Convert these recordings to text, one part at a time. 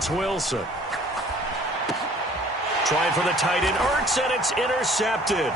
it's Wilson. Trying for the tight end, Ertz, and it's intercepted.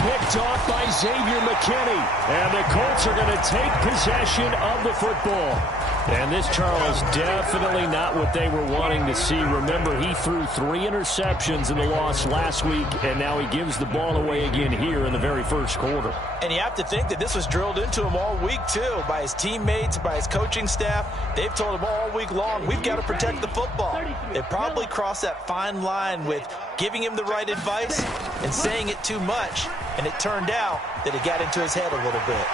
Picked off by Xavier McKinney. And the Colts are going to take possession of the football. And this, Charles, definitely not what they were wanting to see. Remember, he threw 3 interceptions in the loss last week, and now he gives the ball away again here in the very first quarter. And you have to think that this was drilled into him all week, too, by his teammates, by his coaching staff. They've told him all week long, we've got to protect the football. They probably crossed that fine line with giving him the right advice and saying it too much. And it turned out that it got into his head a little bit.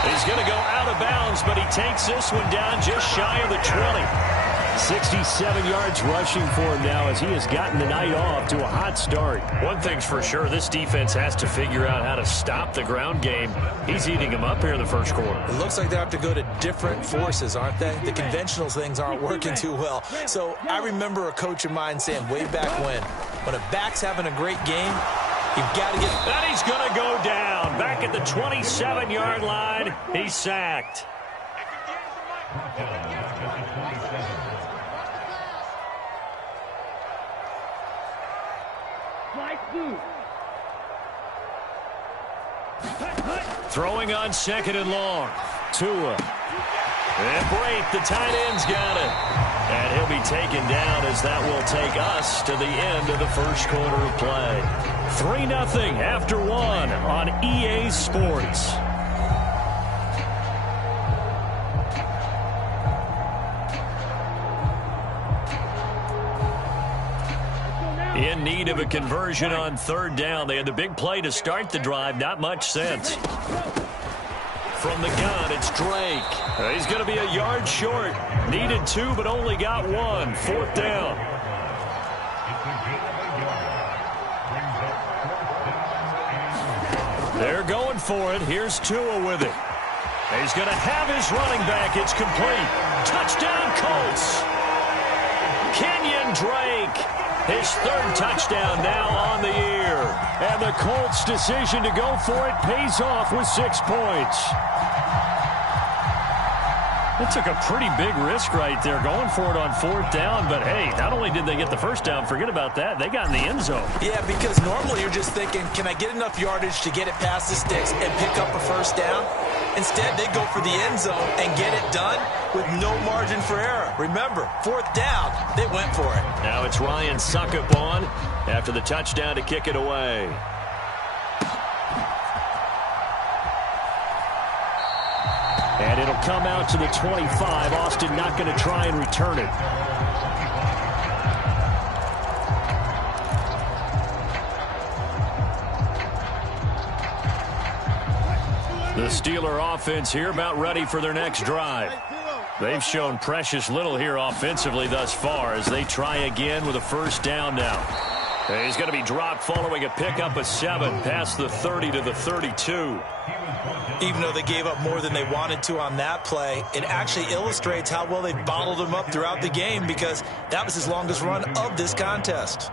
He's going to go out of bounds, but he takes this one down just shy of the 20. 67 yards rushing for him now as he has gotten the night off to a hot start. One thing's for sure, this defense has to figure out how to stop the ground game. He's eating them up here in the first quarter. It looks like they have to go to different forces, aren't they? The conventional things aren't working too well. So I remember a coach of mine saying way back when a back's having a great game, you've got to get... And he's going to go down. Back at the 27-yard line, he's sacked. Throwing on 2nd and long. Tua. And Brate, the tight end's got it. And he'll be taken down as that will take us to the end of the first quarter of play. 3-0 after 1 on EA Sports. In need of a conversion on 3rd down. They had the big play to start the drive. Not much sense. From the gun, it's Drake. He's going to be a yard short. Needed 2, but only got 1. 4th down. They're going for it. Here's Tua with it. He's going to have his running back. It's complete. Touchdown, Colts. Kenyon Drake. His 3rd touchdown now on the year. And the Colts' decision to go for it pays off with 6 points. It took a pretty big risk right there going for it on 4th down. But, hey, not only did they get the first down, forget about that, they got in the end zone. Yeah, because normally you're just thinking, can I get enough yardage to get it past the sticks and pick up a 1st down? Instead, they go for the end zone and get it done with no margin for error. Remember, 4th down, they went for it. Now it's Ryan Suckup on after the touchdown to kick it away. And it'll come out to the 25. Austin not going to try and return it. The Steeler offense here about ready for their next drive. They've shown precious little here offensively thus far as they try again with a 1st down now. And he's going to be dropped following a pickup of 7 past the 30 to the 32. Even though they gave up more than they wanted to on that play, it actually illustrates how well they bottled him up throughout the game because that was his longest run of this contest.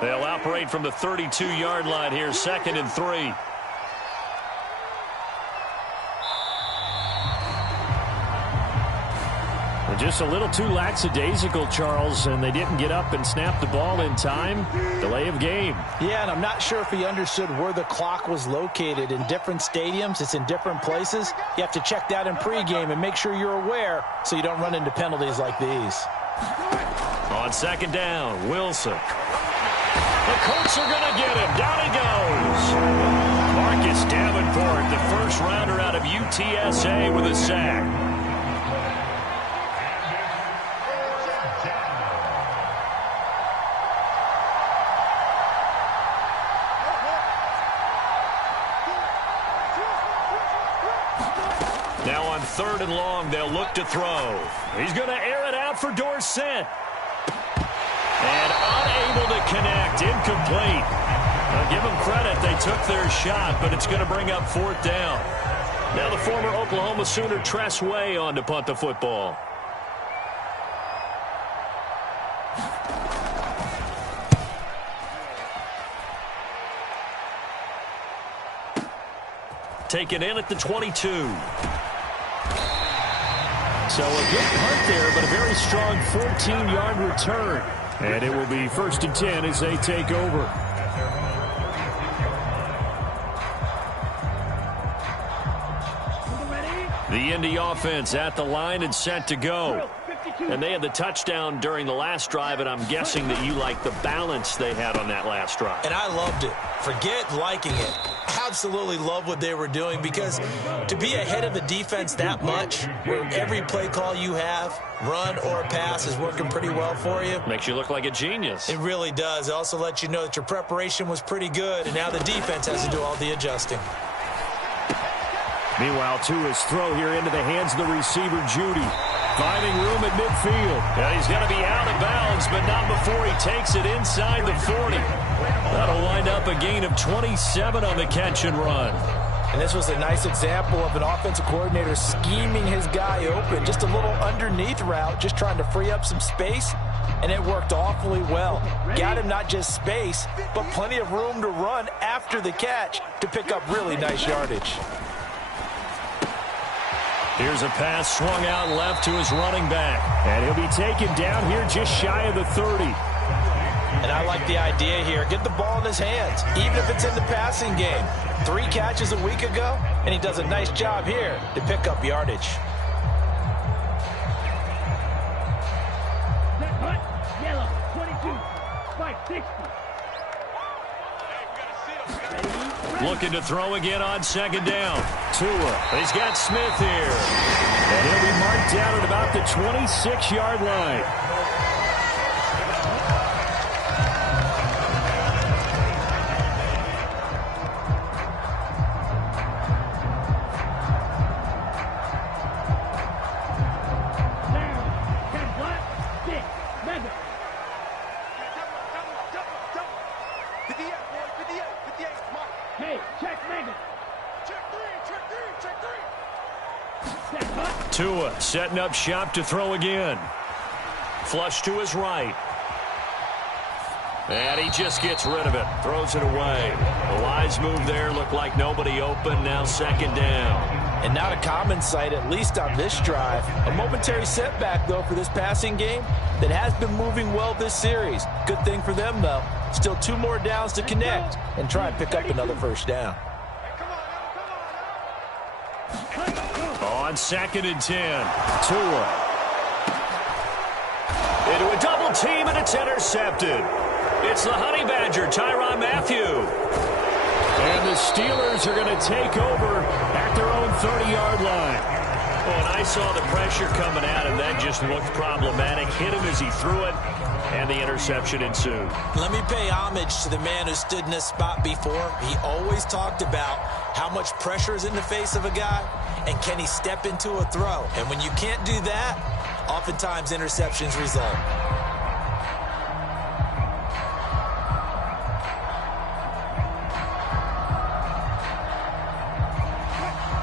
They'll operate from the 32-yard line here, 2nd and 3. Just a little too lackadaisical, Charles, and they didn't get up and snap the ball in time. Delay of game. Yeah, and I'm not sure if he understood where the clock was located. In different stadiums, it's in different places. You have to check that in pregame and make sure you're aware so you don't run into penalties like these. On 2nd down, Wilson. The Colts are going to get him. Down he goes. Marcus Davenport, the first rounder out of UTSA with a sack. Now on 3rd and long, they'll look to throw. He's going to air it out for Dorsett. And unable to connect, incomplete. I'll give them credit. They took their shot, but it's going to bring up fourth down. Now the former Oklahoma Sooner Tress Way on to punt the football. Taken in at the 22. So a good punt there, but a very strong 14-yard return. And it will be 1st and 10 as they take over. The Indy offense at the line and set to go. And they had the touchdown during the last drive, and I'm guessing that you like the balance they had on that last drive. And I loved it. Forget liking it. Absolutely love what they were doing, because to be ahead of the defense that much, where every play call you have, run or pass, is working pretty well for you. Makes you look like a genius. It really does. It also lets you know that your preparation was pretty good, and now the defense has to do all the adjusting. Meanwhile, Tua's throw here into the hands of the receiver, Judy. Finding room at midfield. And he's going to be out of bounds, but not before he takes it inside the 40. That'll wind up a gain of 27 on the catch and run. And this was a nice example of an offensive coordinator scheming his guy open. Just a little underneath route, just trying to free up some space. And it worked awfully well. Got him not just space, but plenty of room to run after the catch to pick up really nice yardage. Here's a pass swung out left to his running back. And he'll be taken down here just shy of the 30. And I like the idea here. Get the ball in his hands, even if it's in the passing game. 3 catches a week ago, and he does a nice job here to pick up yardage. Yellow, 22, 560. Looking to throw again on 2nd down. Tua. He's got Smith here. And he'll be marked down at about the 26-yard line. Tua setting up shop to throw again. Flush to his right. And he just gets rid of it. Throws it away. The wise move there. Looked like nobody open. Now 2nd down. And not a common sight, at least on this drive. A momentary setback, though, for this passing game that has been moving well this series. Good thing for them, though. Still 2 more downs to connect and try and pick up another 1st down. On 2nd and 10, Tua. Into a double team, and it's intercepted. It's the Honey Badger, Tyrann Mathieu. And the Steelers are going to take over at their own 30-yard line. Well, and I saw the pressure coming at him. That just looked problematic. Hit him as he threw it, and the interception ensued. Let me pay homage to the man who stood in this spot before. He always talked about how much pressure is in the face of a guy, and can he step into a throw? And when you can't do that, oftentimes interceptions result.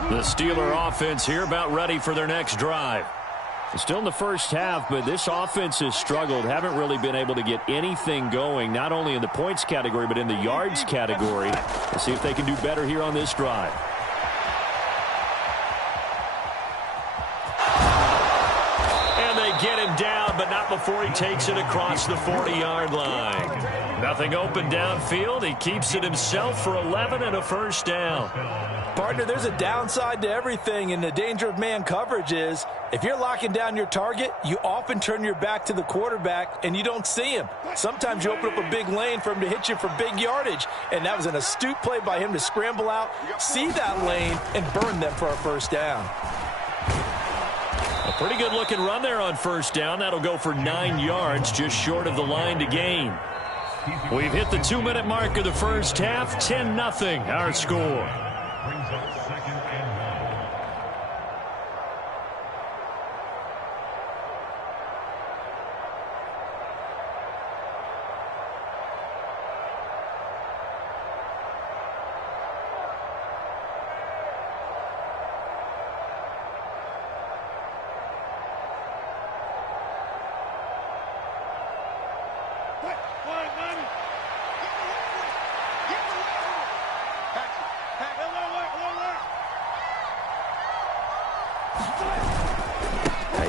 The Steeler offense here about ready for their next drive. Still in the first half, but this offense has struggled. Haven't really been able to get anything going, not only in the points category, but in the yards category. Let's see if they can do better here on this drive. And they get him down, but not before he takes it across the 40-yard line. Nothing open downfield. He keeps it himself for 11 and a 1st down. Partner, there's a downside to everything, and the danger of man coverage is if you're locking down your target, you often turn your back to the quarterback and you don't see him. Sometimes you open up a big lane for him to hit you for big yardage, and that was an astute play by him to scramble out, see that lane, and burn them for a 1st down. A pretty good-looking run there on 1st down. That'll go for 9 yards, just short of the line to gain. We've hit the 2-minute mark of the first half. 10-0 our score.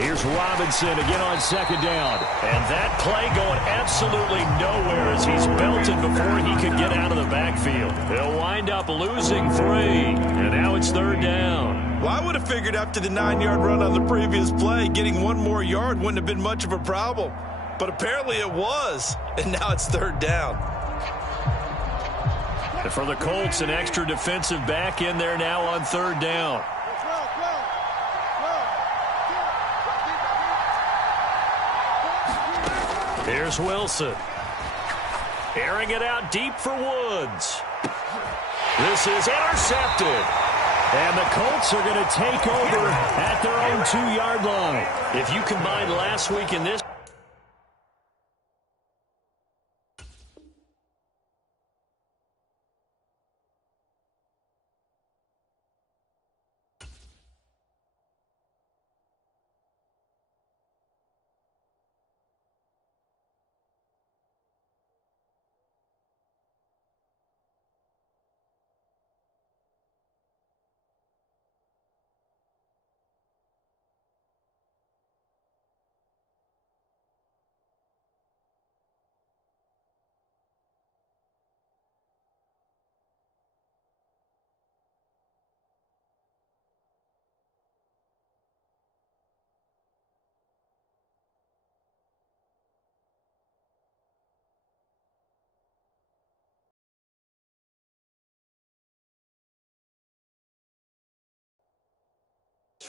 Here's Robinson again on second down. And that play going absolutely nowhere as he's belted before he could get out of the backfield. They'll wind up losing 3. And now it's third down. Well, I would have figured after the 9-yard run on the previous play, getting 1 more yard wouldn't have been much of a problem. But apparently it was. And now it's third down. And for the Colts, an extra defensive back in there now on third down. Here's Wilson. Airing it out deep for Woods. This is intercepted. And the Colts are going to take over at their own 2-yard line. If you combine last week and this,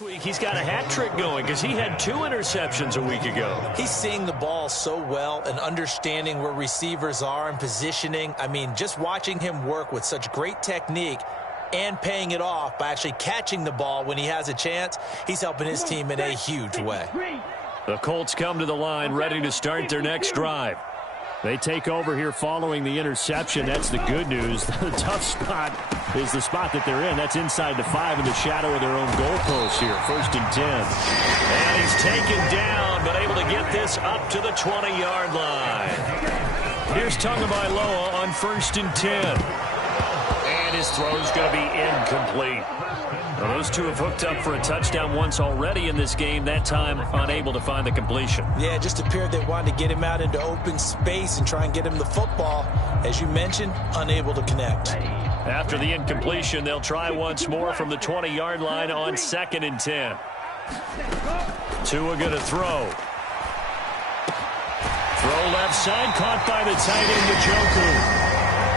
week he's got a hat trick going because he had 2 interceptions a week ago. He's seeing the ball so well and understanding where receivers are and positioning. I mean, just watching him work with such great technique and paying it off by actually catching the ball when he has a chance, he's helping his team in a huge way. The Colts come to the line ready to start their next drive. They take over here following the interception. That's the good news. The tough spot is the spot that they're in. That's inside the 5 in the shadow of their own goalpost here. 1st and 10. And he's taken down, but able to get this up to the 20-yard line. Here's Tagovailoa on 1st and 10. And his throw's going to be incomplete. Well, those two have hooked up for a touchdown once already in this game, that time unable to find the completion. Yeah, it just appeared they wanted to get him out into open space and try and get him the football. As you mentioned, unable to connect. After the incompletion, they'll try once more from the 20-yard line on 2nd and 10. Tua going to throw. Throw left side, caught by the tight end, Njoku.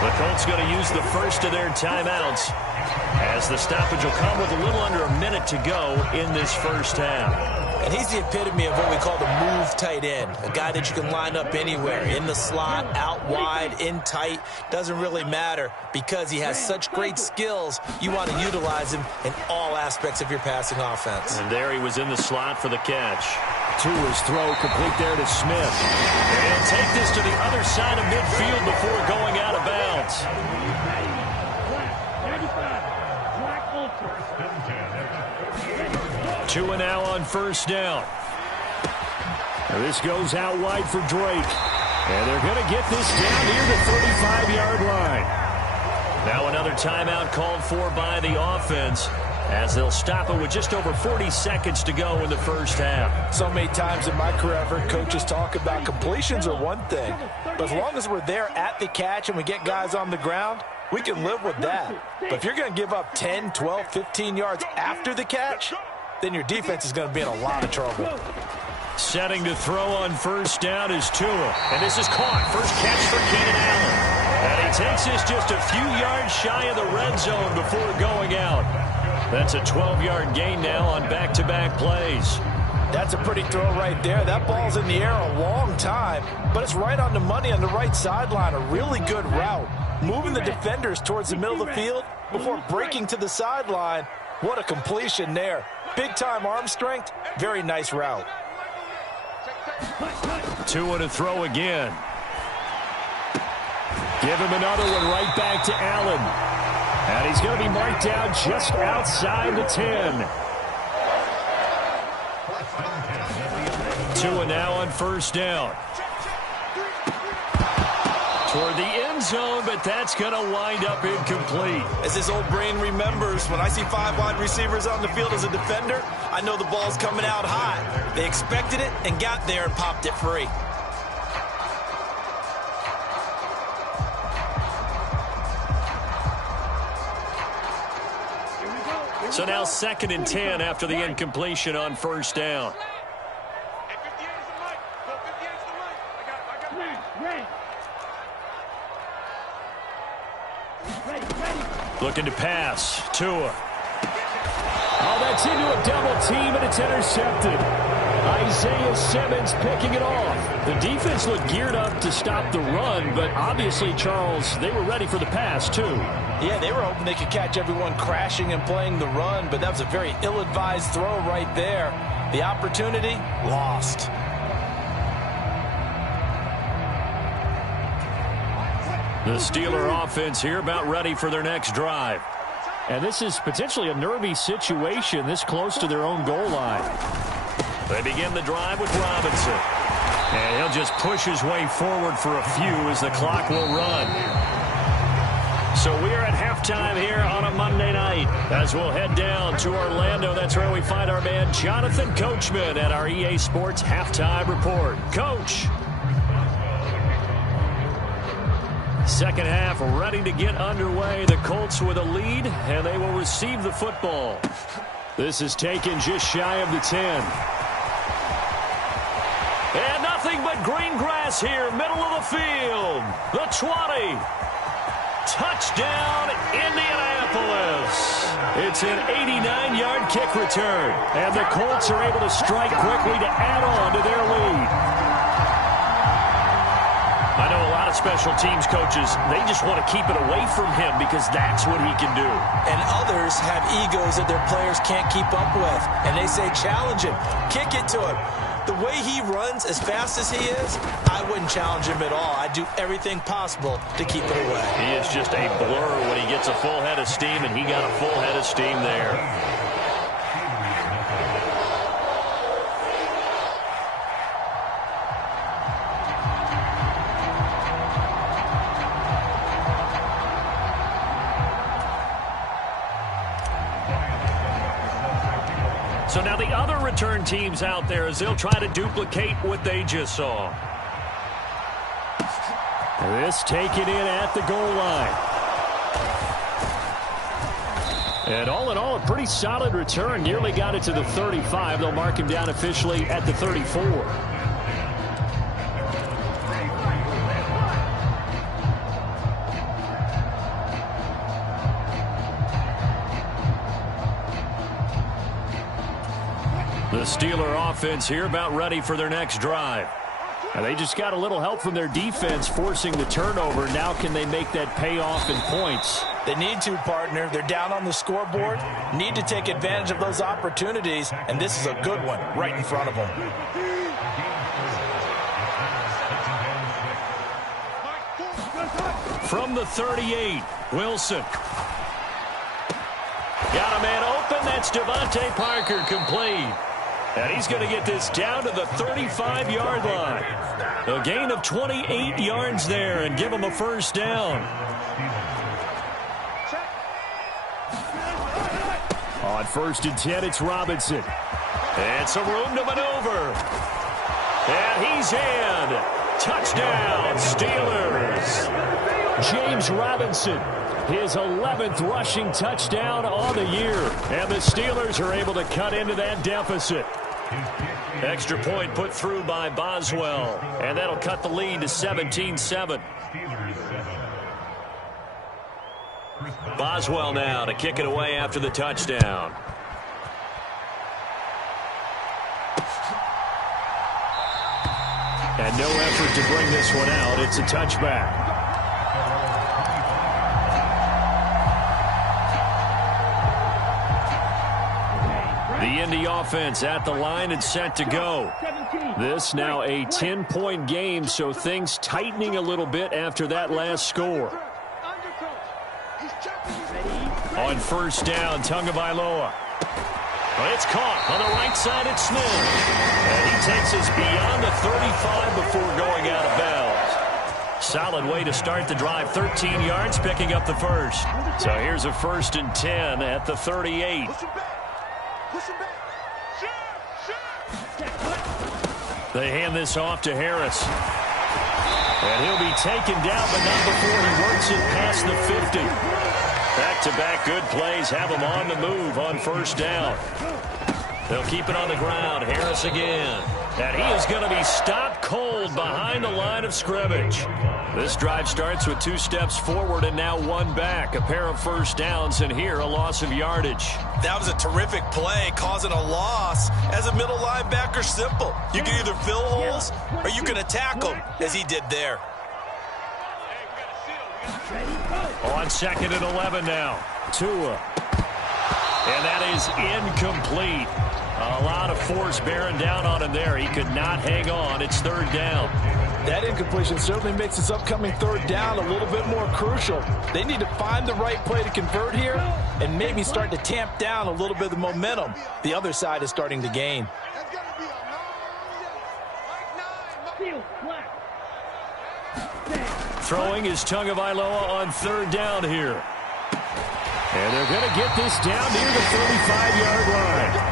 The Colts going to use the first of their timeouts, as the stoppage will come with a little under a minute to go in this first half. And he's the epitome of what we call the move tight end, a guy that you can line up anywhere, in the slot, out wide, in tight, doesn't really matter because he has such great skills. You want to utilize him in all aspects of your passing offense. And there he was in the slot for the catch. Tua's throw complete there to Smith. And he'll take this to the other side of midfield before going out of bounds. Tua now on 1st down. Now this goes out wide for Drake. And they're going to get this down near the 35-yard line. Now another timeout called for by the offense, as they'll stop it with just over 40 seconds to go in the first half. So many times in my career, I've heard coaches talk about completions are one thing, but as long as we're there at the catch and we get guys on the ground, we can live with that. But if you're going to give up 10, 12, 15 yards after the catch, then your defense is going to be in a lot of trouble. Setting to throw on 1st down is Tua. And this is caught. First catch for Keenan Allen. And he takes this just a few yards shy of the red zone before going out. That's a 12-yard gain now on back-to-back plays. That's a pretty throw right there. That ball's in the air a long time, but it's right on the money on the right sideline. A really good route. Moving the defenders towards the middle of the field before breaking to the sideline. What a completion there. Big-time arm strength. Very nice route. Tua to throw again. Give him another one right back to Allen. And he's going to be marked down just outside the 10. Tua now on 1st down. Toward the end zone, but that's going to wind up incomplete. As his old brain remembers, when I see 5 wide receivers on the field as a defender, I know the ball's coming out high. They expected it and got there and popped it free. So now 2nd and 10 after the incompletion on first down. Looking to pass. Tua. Oh, that's into a double team, and it's intercepted. Isaiah Simmons picking it off. The defense looked geared up to stop the run, but obviously, Charles, they were ready for the pass, too. Yeah, they were hoping they could catch everyone crashing and playing the run, but that was a very ill-advised throw right there. The opportunity, lost. The Steeler offense here about ready for their next drive. And this is potentially a nervy situation this close to their own goal line. They begin the drive with Robinson. And he'll just push his way forward for a few as the clock will run. So we're at halftime here on a Monday night. As we'll head down to Orlando, that's where we find our man Jonathan Coachman at our EA Sports Halftime Report. Coach. Second half ready to get underway. The Colts with a lead, and they will receive the football. This is taken just shy of the 10. And nothing but green grass here, middle of the field. The 20. Touchdown, Indianapolis. It's an 89-yard kick return. And the Colts are able to strike quickly to add on to their lead. I know a lot of special teams coaches, they just want to keep it away from him because that's what he can do. And others have egos that their players can't keep up with. And they say, challenge him, kick it to him. The way he runs as fast as he is, I wouldn't challenge him at all. I'd do everything possible to keep it away. He is just a blur when he gets a full head of steam, and he got a full head of steam there. So now the other return teams out there as they'll try to duplicate what they just saw. This taken in at the goal line. And all in all, a pretty solid return. Nearly got it to the 35. They'll mark him down officially at the 34. The Steeler offense here about ready for their next drive. And they just got a little help from their defense forcing the turnover. Now can they make that pay off in points? They need to, partner. They're down on the scoreboard. Need to take advantage of those opportunities. And this is a good one right in front of them. From the 38, Wilson. Got a man open. That's Devontae Parker complete. And he's going to get this down to the 35-yard line. A gain of 28 yards there and give him a first down. On 1st and 10, it's Robinson. And some room to maneuver. And he's in. Touchdown, Steelers. James Robinson, his 11th rushing touchdown on the year. And the Steelers are able to cut into that deficit. Extra point put through by Boswell. And that'll cut the lead to 17-7. Boswell now to kick it away after the touchdown. And no effort to bring this one out. It's a touchback. The Indy offense at the line and set to go. This now a 10-point game, so things tightening a little bit after that last score. On 1st down, Tagovailoa. But it's caught on the right side at Smith. And he takes us beyond the 35 before going out of bounds. Solid way to start the drive. 13 yards, picking up the first. So here's a 1st and 10 at the 38. They hand this off to Harris. And he'll be taken down, but not before he works it past the 50. Back-to-back good plays have him on the move on first down. They'll keep it on the ground. Harris again. And he is going to be stopped cold behind the line of scrimmage. This drive starts with 2 steps forward and now 1 back. A pair of first downs, and here a loss of yardage. That was a terrific play, causing a loss. As a middle linebacker, simple. You can either fill holes or you can attack them, as he did there. On 2nd and 11 now. Tua. And that is incomplete. A lot of force bearing down on him there. He could not hang on. It's 3rd down. That incompletion certainly makes this upcoming 3rd down a little bit more crucial. They need to find the right play to convert here and maybe start to tamp down a little bit of the momentum the other side is starting to gain. Throwing is Tagovailoa on 3rd down here. And they're going to get this down near the 35-yard line.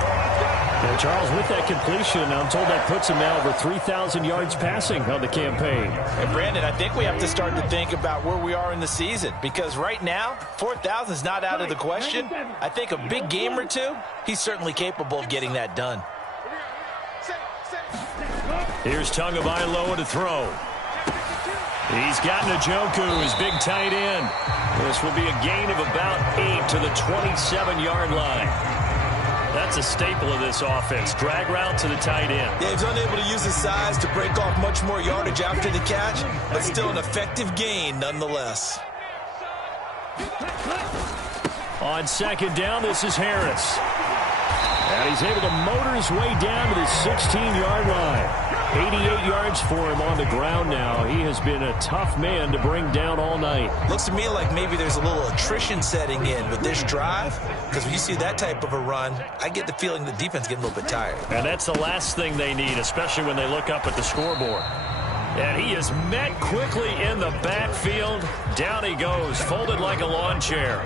And Charles, with that completion, I'm told that puts him now over 3,000 yards passing on the campaign. And Brandon, I think we have to start to think about where we are in the season, because right now, 4,000 is not out of the question. I think a big game or two, he's certainly capable of getting that done. Here's Tagovailoa to throw. He's got Njoku, his big tight end. This will be a gain of about 8 to the 27-yard line. That's a staple of this offense. Drag route to the tight end. Yeah, he's unable to use his size to break off much more yardage after the catch, but still an effective gain nonetheless. On 2nd down, this is Harris. And he's able to motor his way down to the 16-yard line. 88 yards for him on the ground now. He has been a tough man to bring down all night. Looks to me like maybe there's a little attrition setting in with this drive, because when you see that type of a run, I get the feeling the defense getting a little bit tired. And that's the last thing they need, especially when they look up at the scoreboard. And he is met quickly in the backfield. Down he goes, folded like a lawn chair.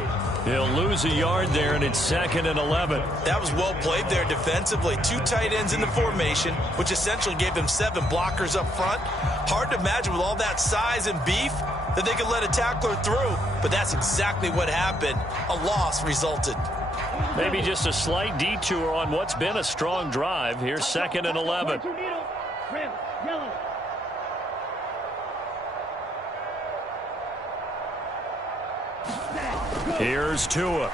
He'll lose a yard there, and it's 2nd and 11. That was well played there defensively. 2 tight ends in the formation, which essentially gave him 7 blockers up front. Hard to imagine with all that size and beef that they could let a tackler through, but that's exactly what happened. A loss resulted. Maybe just a slight detour on what's been a strong drive. Here's 2nd and 11. Here's Tua.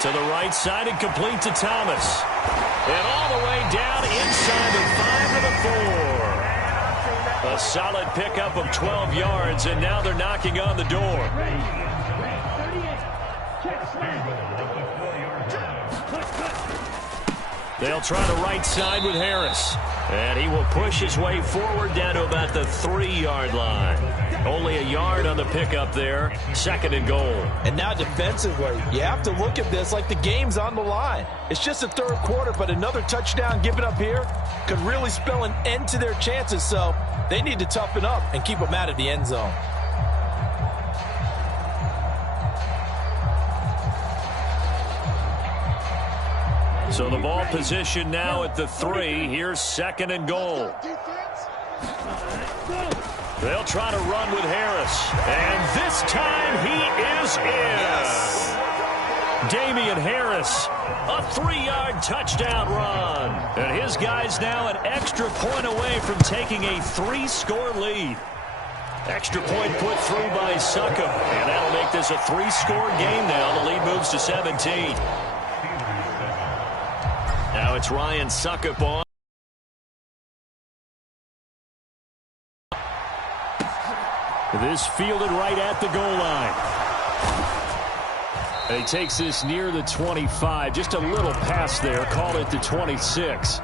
To the right side and complete to Thomas. And all the way down inside the 5 to the 4. A solid pickup of 12 yards, and now they're knocking on the door. They'll try the right side with Harris. And he will push his way forward down to about the 3-yard line. Only a yard on the pickup there. 2nd and goal. And now defensively, you have to look at this like the game's on the line. It's just the 3rd quarter, but another touchdown given up here could really spell an end to their chances. So they need to toughen up and keep them out of the end zone. So the ball position now at the 3. Here's 2nd and goal. They'll try to run with Harris. And this time he is in. Damian Harris, a 3-yard touchdown run. And his guys now an extra point away from taking a 3-score lead. Extra point put through by Succop. And that'll make this a 3-score game now. The lead moves to 17. Now it's Ryan Succop on. This fielded right at the goal line. And he takes this near the 25. Just a little pass there. Call it the 26.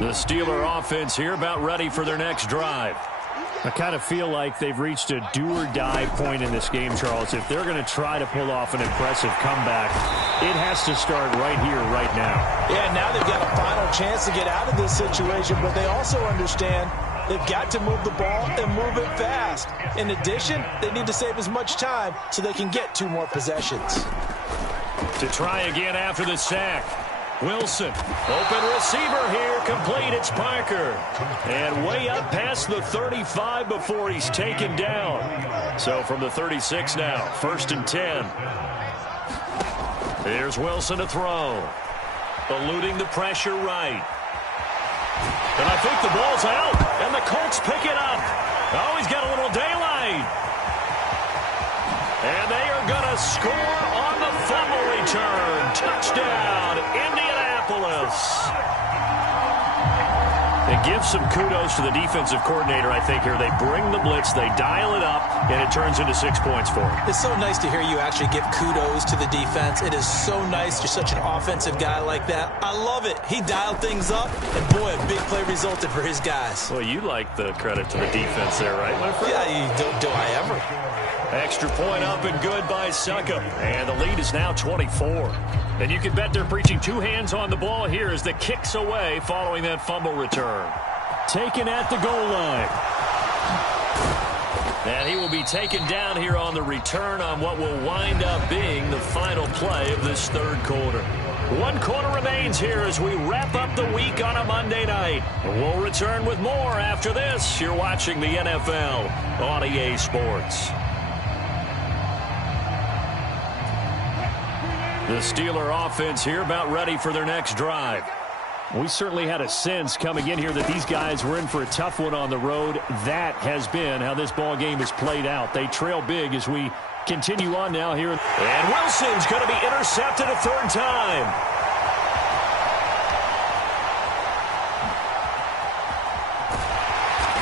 The Steeler offense here about ready for their next drive. I kind of feel like they've reached a do-or-die point in this game, Charles. If they're going to try to pull off an impressive comeback, it has to start right here, right now. Yeah, now they've got a final chance to get out of this situation, but they also understand they've got to move the ball and move it fast. In addition, they need to save as much time so they can get 2 more possessions. To try again after the sack. Wilson, open receiver here, complete, it's Parker. And way up past the 35 before he's taken down. So from the 36 now, 1st and 10. Here's Wilson to throw. Eluding the pressure right. And I think the ball's out, and the Colts pick it up. Oh, he's got a little daylight. And they are going to score on the fumble return. Touchdown, Indianapolis. It gives some kudos to the defensive coordinator, I think, here. They bring the blitz, they dial it up, and it turns into 6 points for them. It's so nice to hear you actually give kudos to the defense. It is so nice. You're such an offensive guy like that. I love it. He dialed things up, and boy, a big play resulted for his guys. Well, you like the credit to the defense there, right, my friend? Yeah, do I ever? Extra point up and good by Succop. And the lead is now 24. And you can bet they're preaching 2 hands on the ball here as the kick's away following that fumble return. Taken at the goal line. And he will be taken down here on the return on what will wind up being the final play of this 3rd quarter. 1 quarter remains here as we wrap up the week on a Monday night. We'll return with more after this. You're watching the NFL on EA Sports. The Steeler offense here about ready for their next drive. We certainly had a sense coming in here that these guys were in for a tough one on the road. That has been how this ball game has played out. They trail big as we continue on now here. And Wilson's going to be intercepted a 3rd time.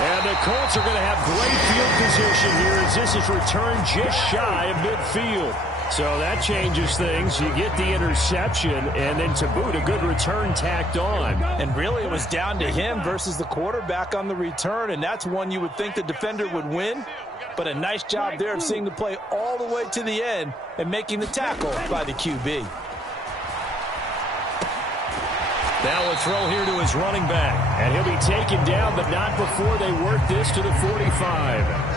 And the Colts are going to have great field position here as this is returned just shy of midfield. So that changes things. You get the interception, and then to boot, a good return tacked on. And really, it was down to him versus the quarterback on the return, and that's one you would think the defender would win. But a nice job there of seeing the play all the way to the end and making the tackle by the QB. Now a throw here to his running back. And he'll be taken down, but not before they work this to the 45.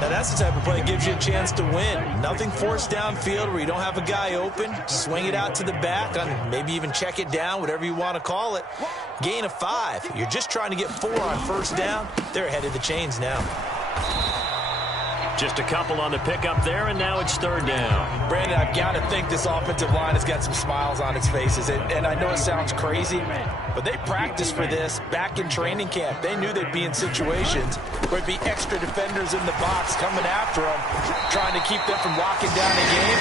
Now, that's the type of play that gives you a chance to win. Nothing forced downfield where you don't have a guy open. Swing it out to the back, maybe even check it down, whatever you want to call it. Gain of 5. You're just trying to get 4 on 1st down. They're ahead of the chains now. Just a couple on the pickup there, and now it's 3rd down. Brandon, I've got to think this offensive line has got some smiles on its faces. And I know it sounds crazy, but they practiced for this back in training camp. They knew they'd be in situations where it'd be extra defenders in the box coming after them, trying to keep them from locking down the game.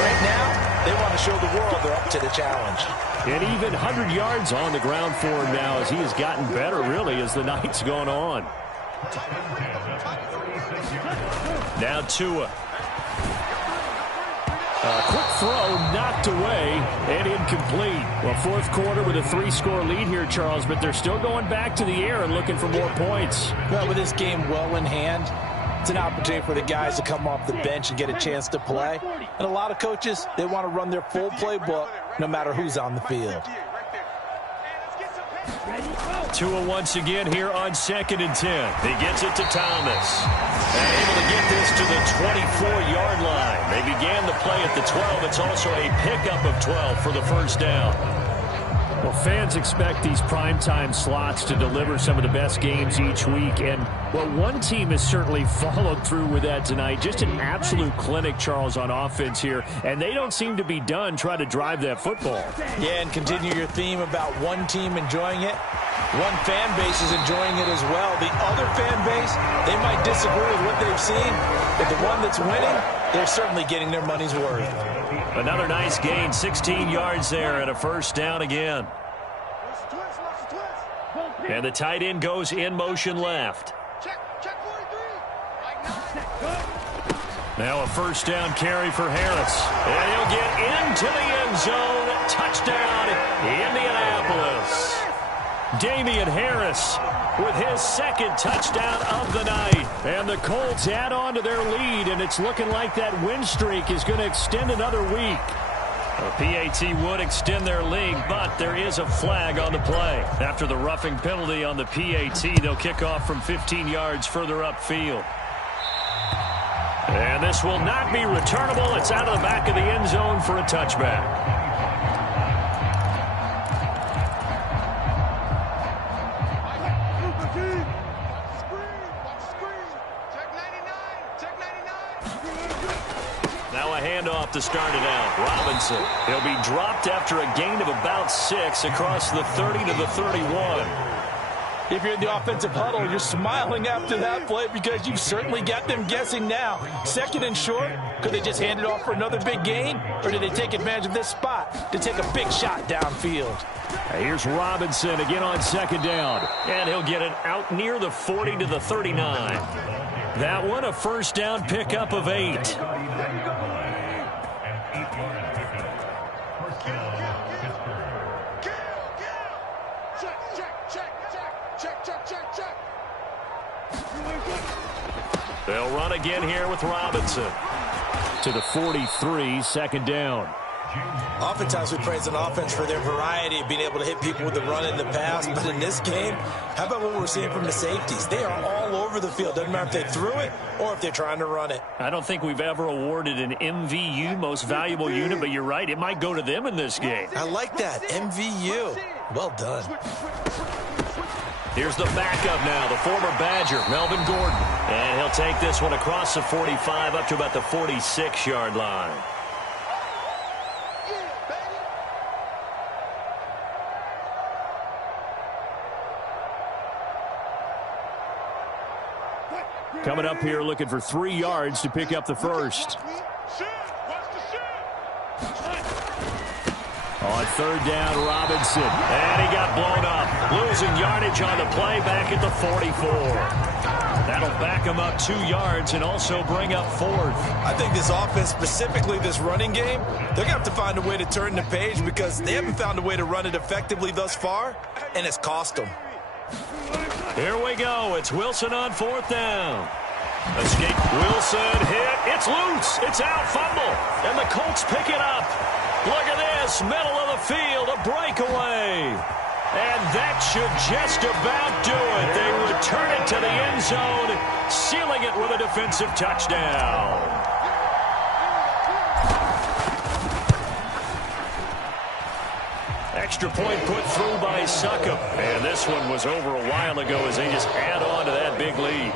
Right now, they want to show the world they're up to the challenge. And even 100 yards on the ground for him now as he has gotten better, really, as the night's gone on. Now Tua. A quick throw knocked away and incomplete. Well, 4th quarter with a 3-score lead here, Charles, but they're still going back to the air and looking for more points. Well, with this game well in hand, it's an opportunity for the guys to come off the bench and get a chance to play. And a lot of coaches, they want to run their full playbook no matter who's on the field. Tua once again here on 2nd and 10. He gets it to Thomas. And able to get this to the 24-yard line. They began the play at the 12. It's also a pickup of 12 for the 1st down. Well, fans expect these primetime slots to deliver some of the best games each week. And, well, one team has certainly followed through with that tonight. Just an absolute clinic, Charles, on offense here. And they don't seem to be done trying to drive that football. Yeah, and continue your theme about one team enjoying it. One fan base is enjoying it as well. The other fan base, they might disagree with what they've seen, but the one that's winning, they're certainly getting their money's worth. Another nice gain, 16 yards there and a 1st down again. And the tight end goes in motion left. Now a 1st down carry for Harris. And he'll get into the end zone. Touchdown, Indianapolis. Damian Harris with his 2nd touchdown of the night. And the Colts add on to their lead, and it's looking like that win streak is going to extend another week. The PAT would extend their lead, but there is a flag on the play. After the roughing penalty on the PAT, they'll kick off from 15 yards further upfield. And this will not be returnable. It's out of the back of the end zone for a touchback. Now a handoff to start it out. Robinson. He'll be dropped after a gain of about 6 across the 30 to the 31. If you're in the offensive huddle, you're smiling after that play because you've certainly got them guessing now. Second and short, could they just hand it off for another big gain? Or did they take advantage of this spot to take a big shot downfield? Here's Robinson again on second down. And he'll get it out near the 40 to the 39. That one a first down pickup of 8. They'll run again here with Robinson. To the 43, second down. Oftentimes we praise an offense for their variety of being able to hit people with the run in the pass. But in this game, how about what we're seeing from the safeties? They are all over the field. Doesn't matter if they threw it or if they're trying to run it. I don't think we've ever awarded an MVU, most valuable unit, but you're right. It might go to them in this game. I like that. MVU. Well done. Here's the backup now, the former Badger, Melvin Gordon. And he'll take this one across the 45 up to about the 46-yard line. Coming up here looking for 3 yards to pick up the first. On third down, Robinson. And he got blown up. Losing yardage on the play back at the 44. That'll back him up 2 yards and also bring up 4th. I think this offense, specifically this running game, they're going to have to find a way to turn the page because they haven't found a way to run it effectively thus far, and it's cost them. Here we go. It's Wilson on 4th down. Escape. Wilson hit. It's loose. It's out. Fumble. And the Colts pick it up. Look at this. Middle of the field. A breakaway. And that should just about do it. They return it to the end zone, sealing it with a defensive touchdown. Extra point put through by Succop. And this one was over a while ago as they just add on to that big lead.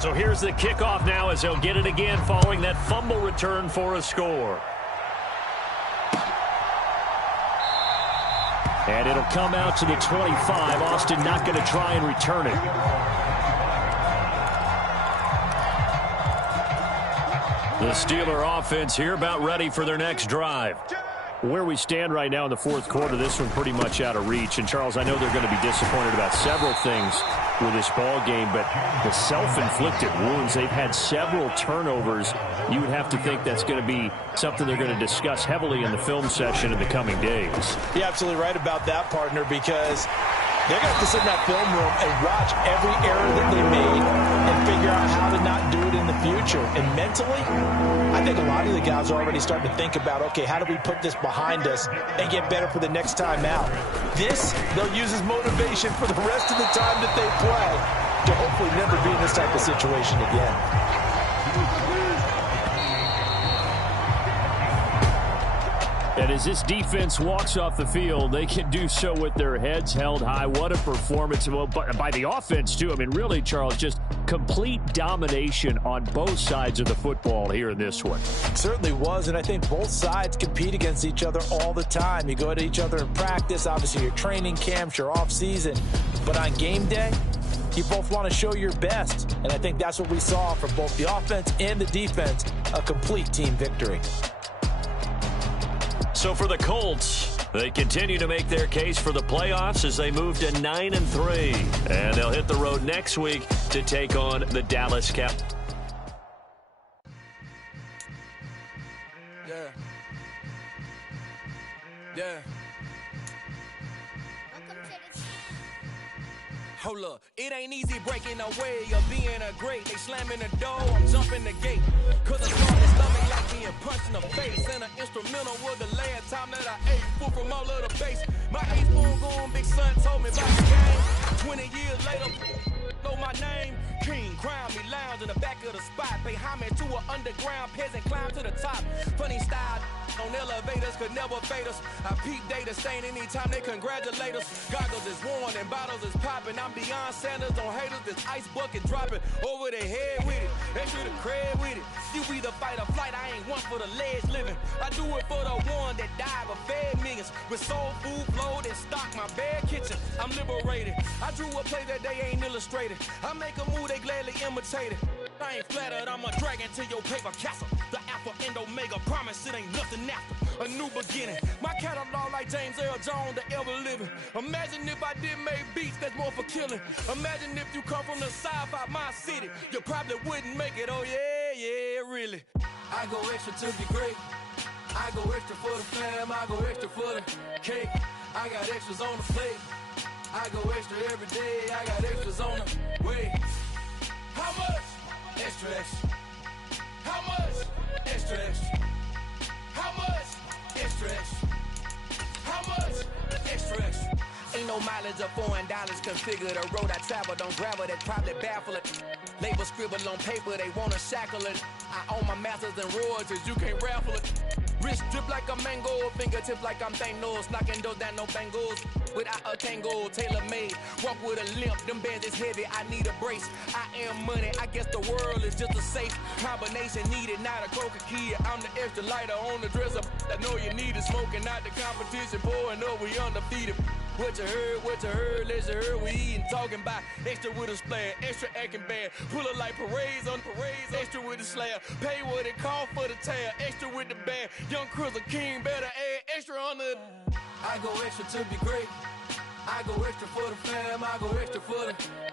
So here's the kickoff now as they'll get it again following that fumble return for a score. And it'll come out to the 25. Austin not going to try and return it. The Steeler offense here about ready for their next drive. Where we stand right now in the fourth quarter, this one pretty much out of reach. And, Charles, I know they're going to be disappointed about several things with this ball game, but the self-inflicted wounds, they've had several turnovers. You would have to think that's going to be something they're going to discuss heavily in the film session in the coming days. You're absolutely right about that, partner, because they're going to have to sit in that film room and watch every error that they made and figure out how to not do it in the future. And mentally, I think a lot of the guys are already starting to think about, okay, how do we put this behind us and get better for the next time out? This, they'll use as motivation for the rest of the time that they play to hopefully never be in this type of situation again. And as this defense walks off the field, they can do so with their heads held high. What a performance by the offense, too. I mean, really, Charles, just complete domination on both sides of the football here in this one. It certainly was, and I think both sides compete against each other all the time. You go to each other in practice, obviously your training camps, your off-season. But on game day, you both want to show your best. And I think that's what we saw from both the offense and the defense, a complete team victory. So for the Colts, they continue to make their case for the playoffs as they move to 9-3. And they'll hit the road next week to take on the Dallas Cowboys. Yeah. Hold up, it ain't easy breaking away or being a great. They slamming the door, I'm jumping the gate. Cause I started stomach like being punched in the face. And an instrumental was the last time that I ate food from all of the base. My A-spoon going, big son told me about the game. 20 years later, know my name. King, crown me, lounge in the back of the spot. Pay homage to an underground peasant, climb to the top. Funny style on elevators could never fade us. I peep data stain anytime they congratulate us. Goggles is worn and bottles is popping. I'm Deion Sanders on haters, this ice bucket dropping over their head with it. They should have cred with it. You either fight or flight, I ain't one for the ledge living. I do it for the one that died but fed millions. With soul food flowed and stocked my bare kitchen. I'm liberated. I drew a play that they ain't illustrated. I make a move they gladly imitate it. I ain't flattered, I'm a dragon to your paper castle. The Alpha and Omega, promise it ain't nothing after. A new beginning. My catalog like James Earl Jones, the ever living. Imagine if I did make beats that's more for killing. Imagine if you come from the south out my city. You probably wouldn't make it, oh yeah, really. I go extra to be great. I go extra for the fam, I go extra for the cake. I got extras on the plate. I go extra every day, I got extras on the way. How much? Extra, extra. How much? Extra, extra. How much? Extra, extra. How much? Extra, extra. Ain't no mileage of $4 configure the road I travel. Don't gravel, that probably baffle it. Label scribble on paper, they wanna shackle it. I own my masters and royalties, you can't raffle it. Wrist drip like a mango, fingertips like I'm Thanos. Knocking those down, no bangles. Without a tango, tailor-made. Walk with a limp, them bands is heavy, I need a brace. I am money, I guess the world is just a safe combination needed, not a coca key. I'm the extra lighter on the dresser. I know you need it, smoking out the competition, pouring up, we undefeated. What you heard, let you heard, we eating, talking about extra with a splash, extra acting bad, pull up like parades on parades, extra with the slab, pay what it cost for the tab, extra with the bag, young Cruiser King, better add extra on the. I go extra to be great, I go extra for the fam, I go extra for the